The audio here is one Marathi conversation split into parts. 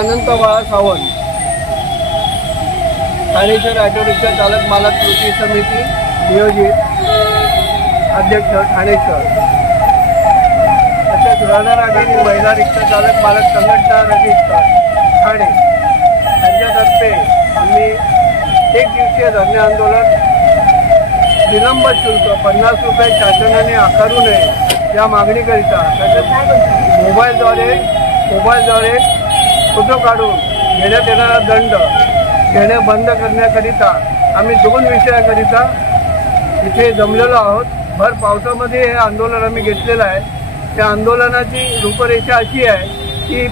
अनंत बाळा सावंत, ठाणे ऑटो रिक्षा चालक मालक कृती समिती नियोजित अध्यक्ष ठाणे शहर, तसेच रणरागिणी महिला रिक्षा चालक मालक संघटना रजिस्टर ठाणे यांच्यातर्फे आम्ही एक दिवसीय धरणे आंदोलन विलंब शुल्क 50 रुपये शासनाने आकारू नये या मागणीकरिता, तसेच मोबाईलद्वारे फोटो काढून घेण्यात येणारा दंड घेणे बंद करण्याकरिता आम्ही 2 विषयाकरिता इथे जमलेलो आहोत। भर पावसामध्ये हे आंदोलन आम्ही घेतलेलं आहे। त्या आंदोलनाची रूपरेषा अशी आहे की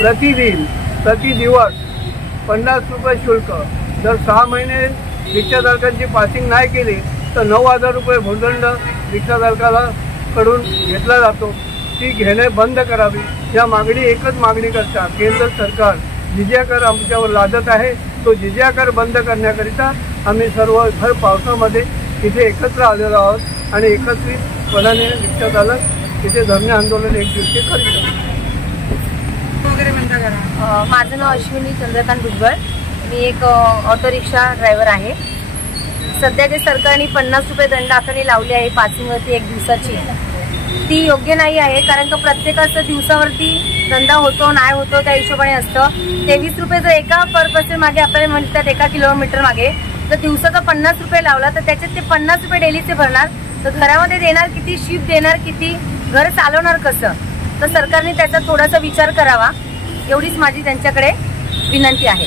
प्रति दिवस 50 रुपये शुल्क, जर 6 महिने रिक्षाचालकांची पासिंग नाही केली तर 9,000 रुपये भूदंड रिक्षाचालकाला कडून घेतला जातो। ती घेणे बंद करावी या मागणी, एकच मागणी करता केंद्र सरकार जिजिया कर आमच्यावर लादत आहे, तो जिजिया कर बंद करण्याकरिता आम्ही सर्व भर पावसामध्ये इथे एकत्र आलेलो आहोत आणि एकत्रितपणाने रिक्षाचालक इथे धरणे आंदोलन एक दिवशी करीत। माझं नाव अश्विनी चंद्रकांत भुजबळ, मी एक ऑटो रिक्षा ड्रायव्हर आहे। सध्या जे सरकारने 50 रुपये दंड आकारणी लावली आहे पासिंगवरती एक दिवसाची, ती योग्य नाही आहे। कारण का प्रत्येकाचं दिवसावरती धंदा होतो नाही होतो त्या हिशोबाने असतं। 23 रुपये जर एका पर पर्सन मागे आपल्याला म्हणतात एका किलोमीटर मागे, तर दिवसाचा 50 रुपये लावला तर त्याच्यात ते 50 रुपये डेलीचे भरणार, तर घरामध्ये देणार किती, शिफ्ट देणार किती, घर चालवणार कसं? तर सरकारने त्याचा थोडासा विचार करावा, एवढीच माझी त्यांच्याकडे विनंती आहे।